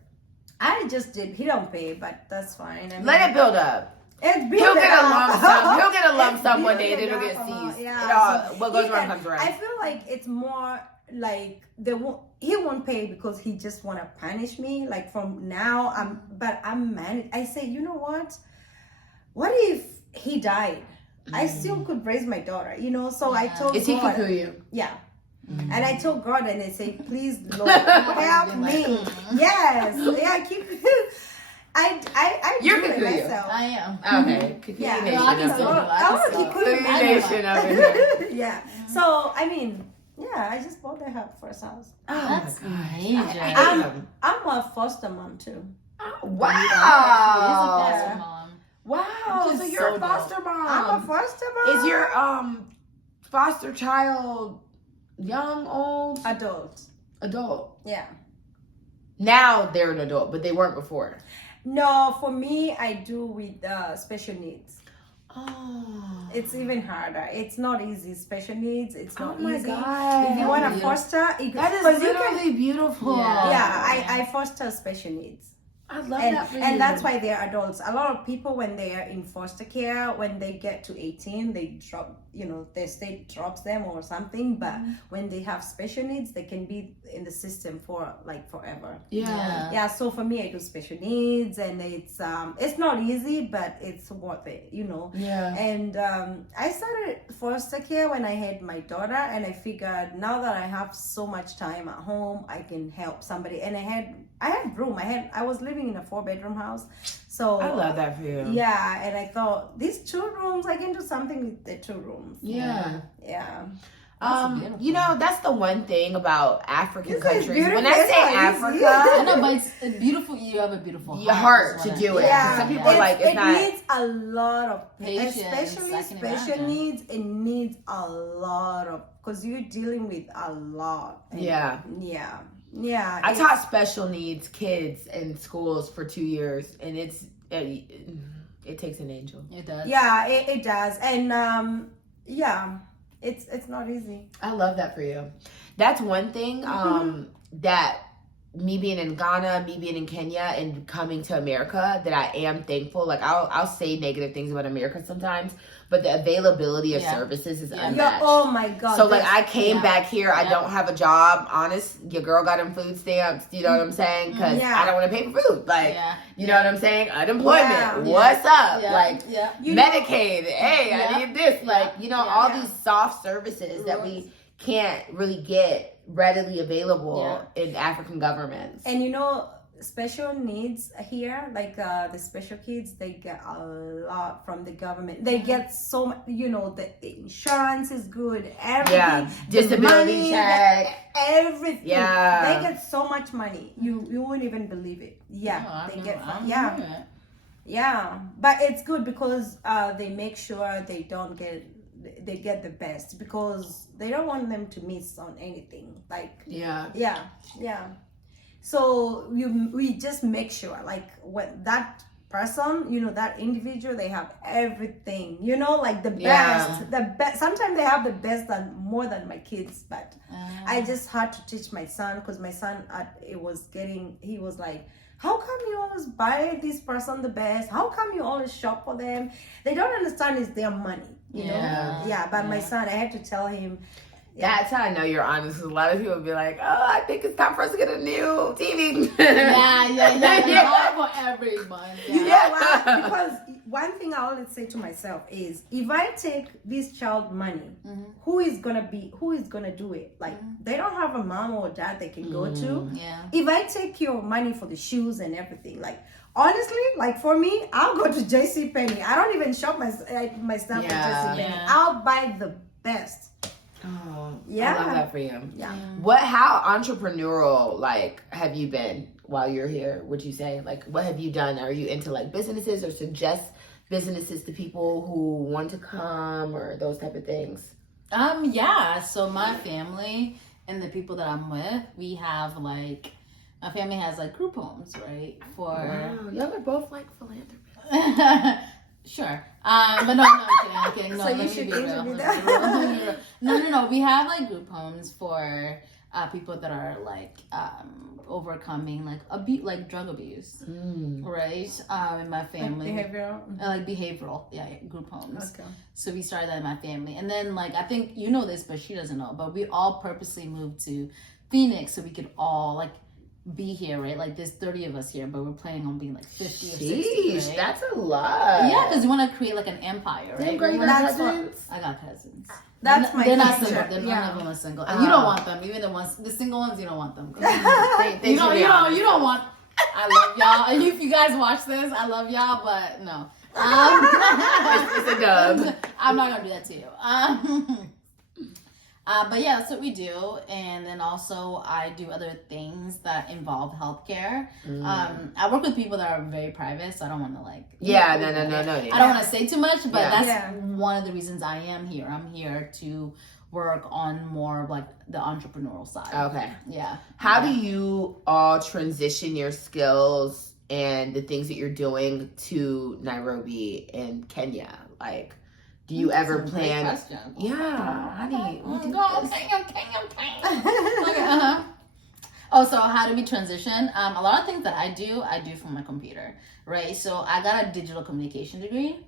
I just did. He don't pay, but that's fine. I mean, Let it build up. He'll He'll get a lump sum. He'll get a lump sum one day, and building it'll get up. seized. Yeah, so what goes he around can- comes around. I feel like it's more like he won't pay because he just want to punish me. Like from now, I'm managed. I say, you know what? What if he died? I still could raise my daughter. So I told Is he God, Kikuyu? yeah. And I told God, and I say, please, Lord, help me. Yes, yeah, keep. I You're do it Kikuyu. myself. I am. Okay. Kikuyu Yeah. Nation No, I can over still here. do it. I can Oh, still. Kikuyu Kikuyu Nation over here. Yeah. So I mean, yeah, I just bought the first house. That's Oh my gosh. major. I'm a foster mom too. Wow. Foster mom. Wow. Which So is you're so a foster mom. I'm a foster mom. Is your foster child young, old, adult? adult? Yeah. Now they're an adult, but they weren't before. No, for me, I do with special needs. Oh. It's even harder. It's not easy. Special needs. It's not Oh my easy. God. If you want to Beautiful. foster, That is 'cause you can- literally beautiful. Yeah. I foster special needs. I love and, that for you. and that's why they're adults. A lot of people, when they are in foster care, when they get to 18, they drop, their state drops them or something. But when they have special needs, they can be in the system for like forever. Yeah. Yeah, so for me, I do special needs, and it's not easy, but it's worth it, Yeah. And I started foster care when I had my daughter, and I figured now that I have so much time at home, I can help somebody. And I had room. I was living in a 4-bedroom house, so I love that for you. Yeah, and I thought these 2 rooms, I can do something with the 2 rooms. Yeah. Yeah. That's the one thing about African This is countries. beautiful. When I It's say not easy. I Africa, know, but it's beautiful. You have a beautiful your heart to is what do it. Yeah, Some people are like, it's it not. needs a lot of Patience, especially I can special imagine. needs. It needs a lot of, because you're dealing with a lot. And Yeah. Yeah. I it's- taught special needs kids in schools for 2 years, and it takes an angel. It does. Yeah, it does, and it's not easy. I love that for you. That's one thing that me being in Ghana, me being in Kenya, and coming to America, that I am thankful. Like I'll say negative things about America sometimes, but the availability of services is unmatched. Oh my God. So like I came back here, I don't have a job. Honest, your girl got them food stamps. You know what I'm saying? Because I don't want to pay for food. Like you know what I'm saying? Unemployment. What's up? Like Medicaid. Hey, I need this. Like you know all these soft services that we can't really get readily available in African governments. And you know, special needs here, like the special kids, they get a lot from the government. They get so much, you know, the insurance is good, everything, disability check, everything. They get so much money. You won't even believe it. But it's good because they make sure they get the best, because they don't want them to miss on anything. Like so we just make sure, like, when that person, you know, that individual, they have everything, you know, like the best. Sometimes they have the best more than my kids, but I just had to teach my son, because my son he was like, how come you always buy this person the best? How come you always shop for them? They don't understand it's their money, you know? But my son, I had to tell him. That's how I know you're honest. A lot of people be like, oh, I think it's time for us to get a new TV. Hard for everyone. Because one thing I always say to myself is, if I take this child money, who is gonna do it? Like, they don't have a mom or dad they can go to. If I take your money for the shoes and everything, like, honestly, like, for me, I'll go to JCPenney. I don't even shop my stuff at JCPenney. I'll buy the best. Oh, I love that for you. How entrepreneurial, like, have you been while you're here, would you say? Like, what have you done? Are you into, like, businesses, or suggest businesses to people who want to come, or those type of things? So my family and the people that I'm with, we have, like, my family has, like, group homes, right? Wow, y'all are both, like, philanthropists. Sure. But no, I'm kidding. No, so you should interview that. No. We have, like, group homes for people that are, like, overcoming, like, drug abuse, right? In my family. Behavioral, group homes. Okay. So we started that in my family. And then, like, I think you know this, but she doesn't know, but we all purposely moved to Phoenix so we could all, like, be here, right? Like, there's 30 of us here, but we're planning on being like 50 or 60. Right? That's a lot. Yeah, because you want to create, like, an empire, right? You got cousins? I got cousins. That's my They're not single. None of them are single. And you don't want them. Even the single ones, you don't want them. You don't want. I love y'all. And if you guys watch this, I love y'all, but no. It's a dub. I'm not gonna do that to you. But yeah, that's what we do. And then also I do other things that involve healthcare. I work with people that are very private, so I don't want to, like... No. I don't want to say too much, but that's one of the reasons I am here. I'm here to work on more of, like, the entrepreneurial side. Okay. Yeah. How do you all transition your skills and the things that you're doing to Nairobi and Kenya? Like... Do you ever plan? Yeah, honey. So how do we transition? A lot of things that I do from my computer, right? So I got a digital communication degree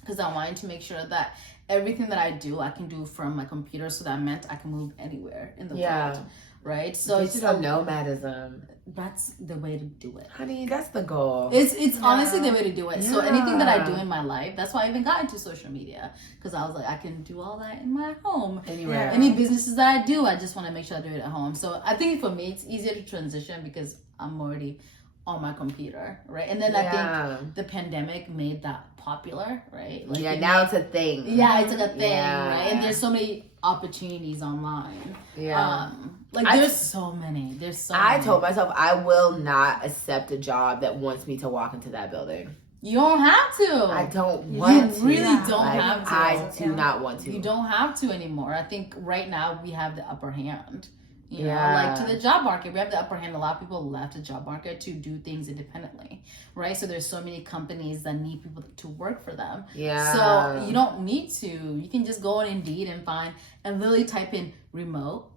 because I wanted to make sure that everything that I do, I can do from my computer, so that meant I can move anywhere in the world, right? So digital nomadism. That's the way to do it, honey. That's the goal. It's honestly the way to do it. So anything that I do in my life, that's why I even got into social media, because I was like, I can do all that in my home. Anywhere. Any businesses that I do, I just want to make sure I do it at home. So I think for me, it's easier to transition because I'm already on my computer, right? And then I think the pandemic made that popular, right? Like, now it's a thing. Yeah, it's like a thing, right? And there's so many opportunities online. There's so many. I told myself I will not accept a job that wants me to walk into that building. You don't have to. I don't want to. You really don't have to. I do not want to. You don't have to anymore. I think right now we have the upper hand. You know, like, to the job market, we have the upper hand. A lot of people left the job market to do things independently, right? So there's so many companies that need people to work for them. So you don't need to. You can just go on Indeed and literally type in remote,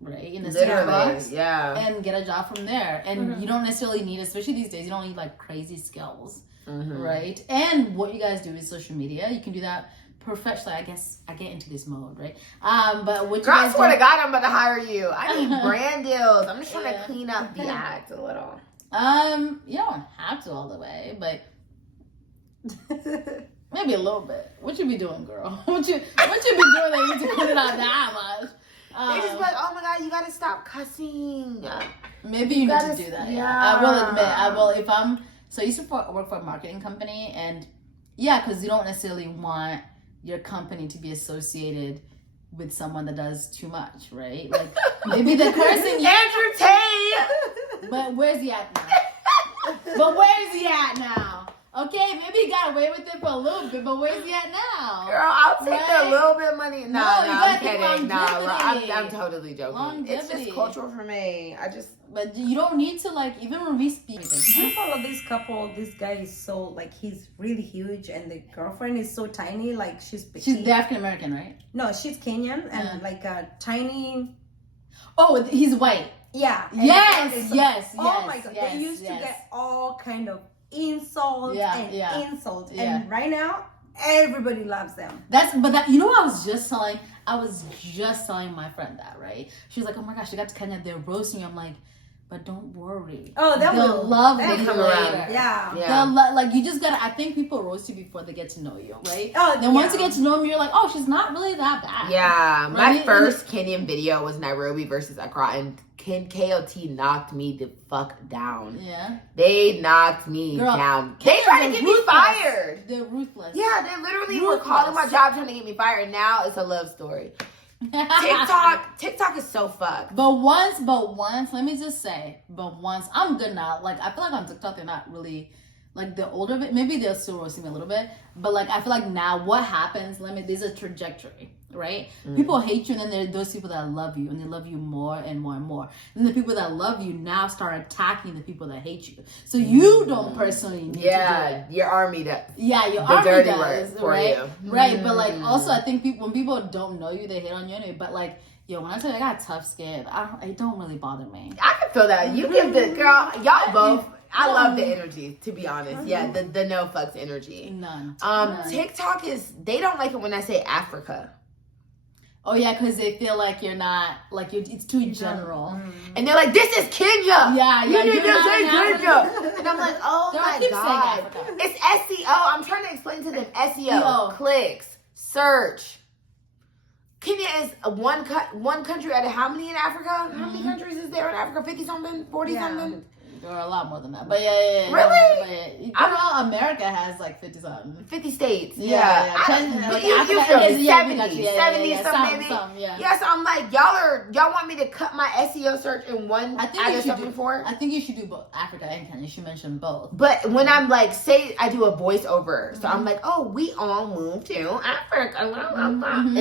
right, in the Literally, Starbucks, yeah. and get a job from there. And you don't necessarily need, especially these days, you don't need like crazy skills, right? And what you guys do with social media, you can do that professionally. I guess I get into this mode, right? But what you Girl, I guys swear do, to God, I'm about to hire you. I need brand deals. I'm just trying to clean up the act a little. you don't have to all the way, but maybe a little bit. What you be doing, girl? What you be doing that you need to put it on that much? They just be like, oh my God, you gotta stop cussing. Maybe you need to do that. Yeah. I will admit, I will. If I'm so I used to work for a marketing company, and because you don't necessarily want your company to be associated with someone that does too much, right? Like maybe the cursing. Andrew Tate. But where's he at now? But where's he at now? Okay, maybe he got away with it for a little bit, but where's he at now? Girl, I'll take a little bit of money. No, I'm think kidding. No, longevity. I'm totally joking. Longevity. It's just cultural for me. But you don't need to, like, even when we speak. You follow this couple. This guy is so, like, he's really huge, and the girlfriend is so tiny, like, she's the African American, right? No, she's Kenyan, and like a tiny. Oh, he's white. Yeah. Yes. Oh my God, yes, they used to yes. get all kind of insults insults, Yeah. and right now everybody loves them. But you know what I was just telling my friend that, right? She was like, oh my gosh, they got to Kenya, they're roasting you. I'm like, but don't worry. Oh, they'll love they'll you come later. around. Yeah. They'll like, you just gotta, I think people roast you before they get to know you, right? Oh, then once you get to know them, you're like, oh, she's not really that bad. Yeah, right? my first Kenyan video was Nairobi versus Accra, and KOT knocked me the fuck down. Yeah. They knocked me down. They tried to get me fired. They're ruthless. Yeah, they literally were calling my job trying to get me fired, and now it's a love story. TikTok is so fucked. But once, let me just say, I'm good now. Like, I feel like on TikTok, they're not really, like, the older bit, maybe they'll still roasting me a little bit, but like, I feel like now what happens, there's a trajectory, right? People hate you, and then there are those people that love you, and they love you more and more and more. And the people that love you now start attacking the people that hate you. So you don't personally need to do it. Your army does. Yeah, your the army dirty does, work for right? you. Right, but like, also I think when people don't know you, they hate on you anyway, but like, yo, when I tell you I got tough skin, it don't really bother me. I can feel that. You give the girl, y'all both. I love the energy, to be honest. Yeah, the no fucks energy. None. TikTok they don't like it when I say Africa. Oh yeah, because they feel like you're not, like it's too general. And they're like, this is Kenya. Yeah, you need you're to not say in Kenya. And I'm like, oh I my keep God. saying Africa. It's SEO. I'm trying to explain to them SEO. Clicks. Search. Kenya is one country out of how many in Africa? How many countries is there in Africa? 50 something? 40 something? There are a lot more than that. But yeah. Really? America has like 50 something. 50 states. Yeah. But you feel me? 70 something maybe. Yeah, so I'm like, y'all want me to cut my SEO search in one I think you should do both Africa and Kenya. You should mention both. But when I'm like, say I do a voiceover, so I'm like, oh, we all moved to Africa. In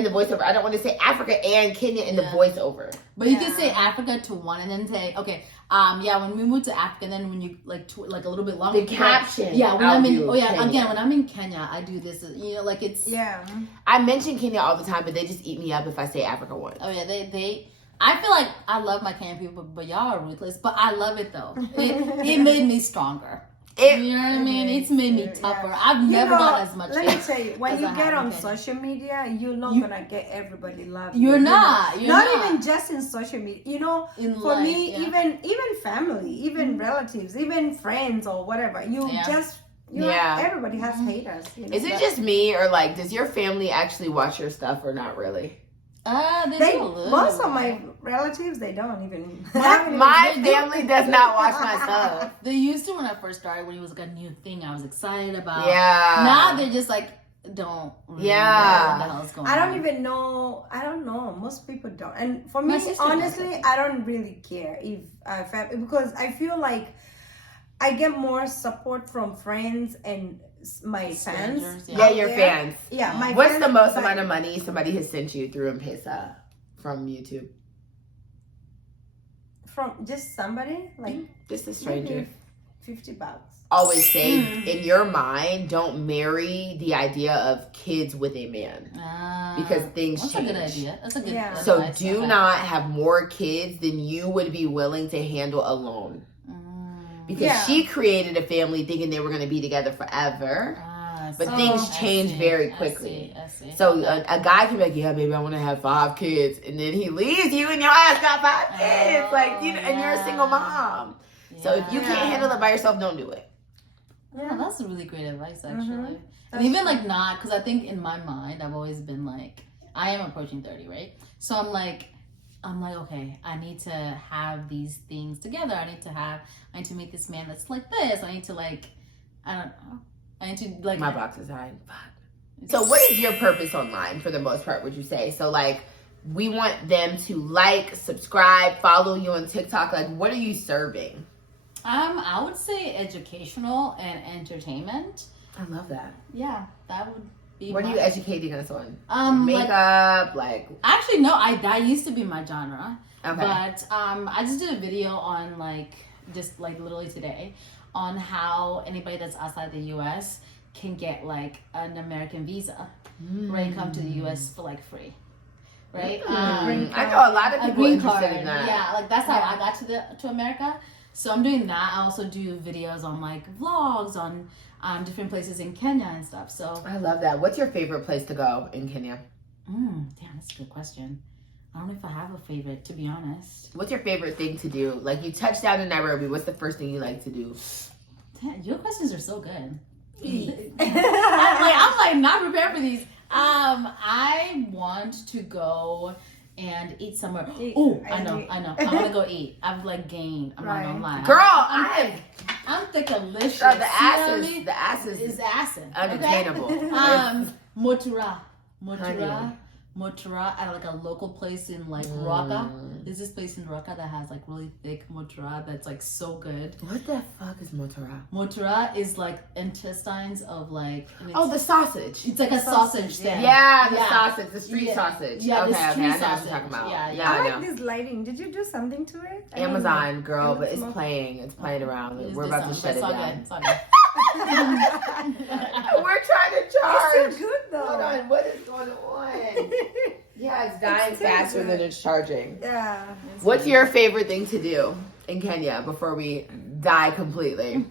the voiceover. I don't want to say Africa and Kenya in the voiceover. But you can say Africa to one and then say, okay, when we moved to Africa, and then when you like a little bit longer, the caption. Yeah, when I'm in, when I'm in Kenya, I do this. You know, like it's. Yeah. I mention Kenya all the time, but they just eat me up if I say Africa once. Oh yeah, they. I feel like I love my Kenyan people, but y'all are ruthless. But I love it though. It made me stronger. You know what I mean? It's made me tougher. Yeah. I've never got as much. Let me tell you, when you get on social media, you're not gonna get everybody love you. You're not even just in social media. You know, for life, me, even family, even relatives, even friends or whatever. Everybody has haters. You know? Is it just me, or like, does your family actually watch your stuff, or not really? Most of my relatives, they don't even. My family does not watch my stuff. They used to when I first started, when it was like a new thing I was excited about. Yeah. Now they're just like, don't really know what the hell's going on. I don't even know. I don't know. Most people don't. And for me, honestly, I don't really care because I feel like I get more support from friends and my fans. Yeah, your fans. Yeah, my What's fans, the most amount of money somebody has sent you through M-Pesa from YouTube? From just somebody? Like just a stranger. $50. always say in your mind, don't marry the idea of kids with a man because things that's change. That's a good idea. That's a good advice. So do not have more kids than you would be willing to handle alone. Because she created a family thinking they were going to be together forever. But things change very quickly. I see. So a guy can be like, yeah, baby, I want to have 5 kids. And then he leaves you and your ass got 5 kids. And you're a single mom. So if you can't handle it by yourself, don't do it. Yeah, that's really great advice, actually. And even not, because I think in my mind, I've always been I am approaching 30, right? So I'm like, okay, I need to have these things together. I need to meet this man that's like this. I need to I don't know. I need to my box is high. So what is your purpose online for the most part, would you say? So we want them to subscribe, follow you on TikTok. What are you serving? I would say educational and entertainment. I love that. Yeah, that would be. What are you educating us on? Makeup, Actually, no. That used to be my genre. Okay. But I just did a video on just literally today on how anybody that's outside the U.S. can get an American visa, right? Come to the U.S. for free, right? I know a lot of people interested in that. Yeah, that's how I got to America. So I'm doing that. I also do videos on vlogs on different places in Kenya and stuff. So I love that. What's your favorite place to go in Kenya? Damn, that's a good question. I don't know if I have a favorite, to be honest. What's your favorite thing to do? You touch down in Nairobi. What's the first thing you like to do? Damn, your questions are so good. I'm not prepared for these. I want to go and eat somewhere. Oh, I know. I want to go eat. I've gained. I'm not gonna lie. Girl, I'm thickalicious. The ass is assing. Unattainable. Okay? Motura at a local place in Raqqa. There's this place in Raqqa that has really thick motura that's so good. What the fuck is motura? Motura is intestines of the sausage. It's a sausage thing. Yeah, the sausage, the street sausage. Yeah, okay, the street I know sausage. what you're talking about. Yeah, I like this lighting. Did you do something to it? Amazon, girl, but it's playing. It's playing around. We're about to shut it down. It's all good. We're trying to charge. It's still good though. Hold on, what is going on? Yeah, it's dying faster than it's charging. Yeah. What's your favorite thing to do in Kenya before we die completely?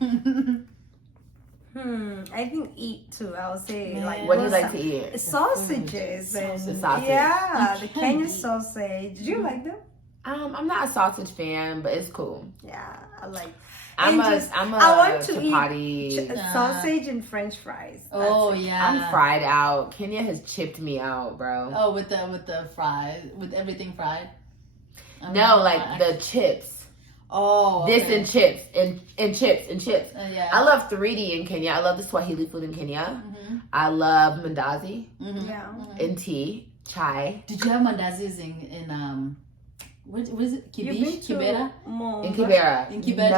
I think eat too. I would say what do you like to eat? Sausages and sausage. Yeah, the Kenyan sausage. Do you like them? I'm not a sausage fan, but it's cool. Yeah, I like. I want to eat sausage and French fries. Yeah. I'm fried out. Kenya has chipped me out, bro. Oh, with the fries, with everything fried. The chips. Oh, okay. This and chips and chips. Yeah. I love 3D in Kenya. I love the Swahili food in Kenya. I love mandazi. Yeah. And tea, chai. Did you have mandazis in what is it? Kibera? In Kibera. In Kibera, did you have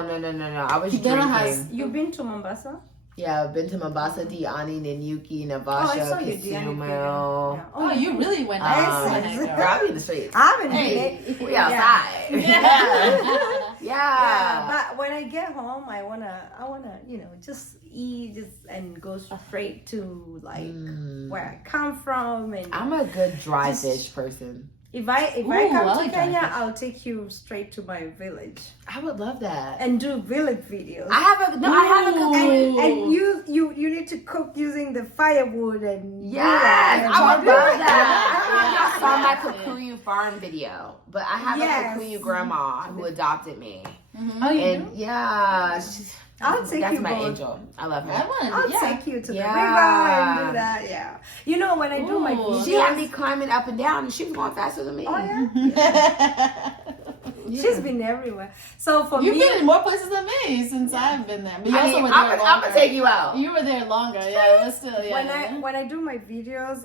No. I was Kibera drinking. You've been to Mombasa? Yeah, I've been to Mombasa, Diani, Nanyuki, Navasha, Kisumu. Oh, you really went there. I'll be in the streets. I haven't been. We outside. Yeah. But when I get home, I wanna, just eat and go straight to where I come from. And I'm a good dry fish person. If I come to Kenya, I'll take you straight to my village. I would love that. And do village videos. I have a cooking. And you need to cook using the firewood and I would love that. I saw my Kikuyu farm video, but I have a Kikuyu grandma who adopted me. Oh, you do? I'll take that's you my both. angel. I love her. I'll take you to the river and do that. Yeah. When I do my videos, she had me climbing up and down, and she was going faster than me. Oh yeah. She's been everywhere. So for You've me, been in more places than me since I've been there. But you also were there longer. I'm gonna take you out. You were there longer, but still, When I do my videos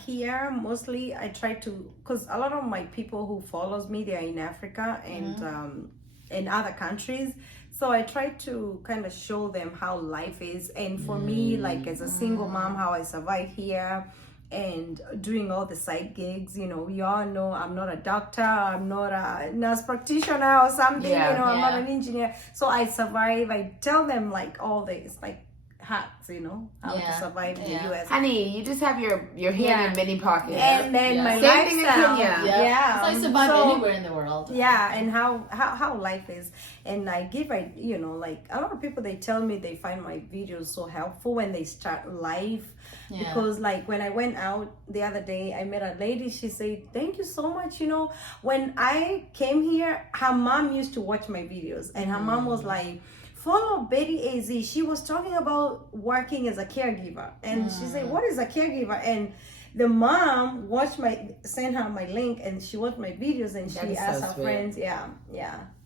here, mostly I try to, because a lot of my people who follows me, they're in Africa and in other countries. So I try to kind of show them how life is, and for me, as a single mom, how I survive here, and doing all the side gigs. You know, we all know I'm not a doctor, I'm not a nurse practitioner or something. Yeah. You know, I'm not an engineer, so I survive. I tell them like all this like hacks, you know, how to survive in the US. Honey, you just have your hand in many pockets. And then my Same thing in lifestyle. Kenya. It's like survive anywhere in the world. Yeah, and how life is. And I give, you know, like a lot of people, they tell me they find my videos so helpful when they start life. Because like when I went out the other day, I met a lady. She said, thank you so much. You know, when I came here, her mom used to watch my videos, and her mom was like, follow Betty AZ. She was talking about working as a caregiver, and she said, what is a caregiver? And the mom sent her my link, and she watched my videos, and she asked her friends.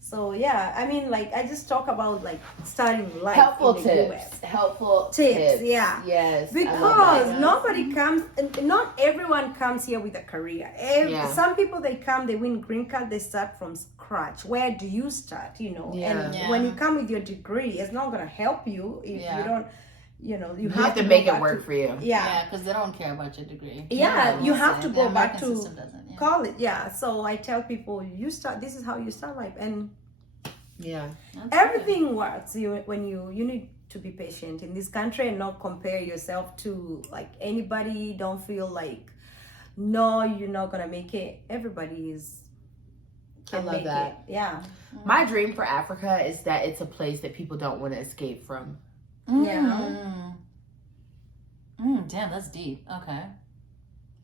So I mean, like, I just talk about like starting life. Helpful in the tips. US. Helpful tips. Yes. Because nobody comes, not everyone comes here with a career. Some people, they come, they win green card, they start from scratch. Where do you start? You know, and when you come with your degree, it's not gonna help you if you don't. You know, you have to make it work for you. Yeah, because they don't care about your degree. You have to go back to college. So I tell people, you start. This is how you start life, and everything works. When you need to be patient in this country and not compare yourself to like anybody. Don't feel like no, you're not gonna make it. Everybody is. I love that. Yeah. My dream for Africa is that it's a place that people don't want to escape from. Damn, that's deep. Okay.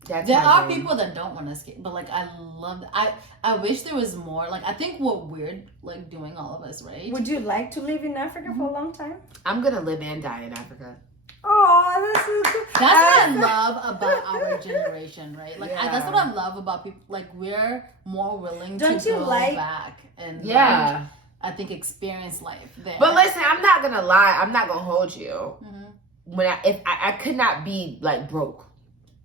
That's there are people that don't want to escape, but like I love that. I wish there was more. Like I think what we're like doing, all of us, right? Would you like to live in Africa for a long time? I'm gonna live and die in Africa. Oh, that's so good. That's what I love about our generation, right? Like that's what I love about people. Like we're more willing to go back and like, I think experience life there. But listen, I'm not gonna lie. I'm not gonna hold you. When I could not be like broke.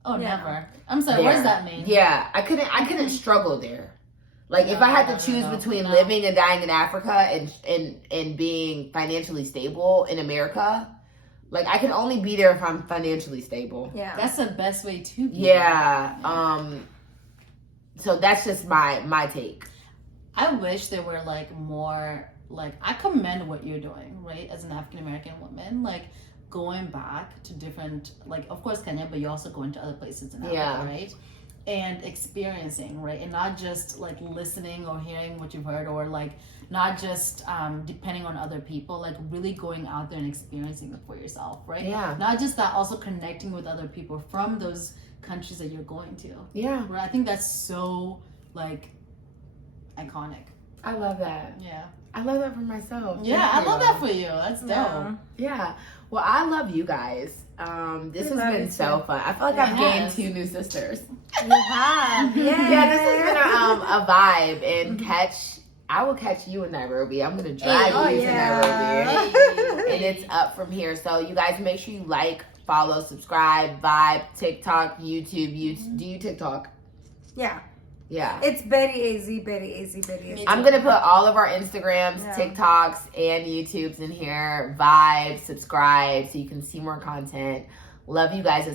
Oh, never. I'm sorry. What does that mean? Yeah, I couldn't struggle there. Like if I had to choose between living and dying in Africa and being financially stable in America, like I can only be there if I'm financially stable. Yeah, that's the best way to be. So that's just my take. I wish there were like more, like I commend what you're doing, right? As an African American woman, like going back to different, like of course Kenya, but you also go into other places in Africa, right? And experiencing, right? And not just like listening or hearing what you've heard, or like not just depending on other people, like really going out there and experiencing it for yourself, right? Yeah. Not just that, also connecting with other people from those countries that you're going to. Yeah. Right? I think that's so like iconic. I love that. Yeah. I love that for myself. Yeah, I love that for you. That's dope. Yeah. Well, I love you guys. This has been so fun. I feel like I've gained 2 new sisters. You have. Yeah, this has been a vibe. And I will catch you in Nairobi. I'm going to drag you to Nairobi. And it's up from here. So you guys make sure you like, follow, subscribe, vibe, TikTok, YouTube. Do you TikTok? Yeah. Yeah. It's Betty AZ. I'm going to put all of our Instagrams, TikToks, and YouTubes in here. Vibe, subscribe, so you can see more content. Love you guys.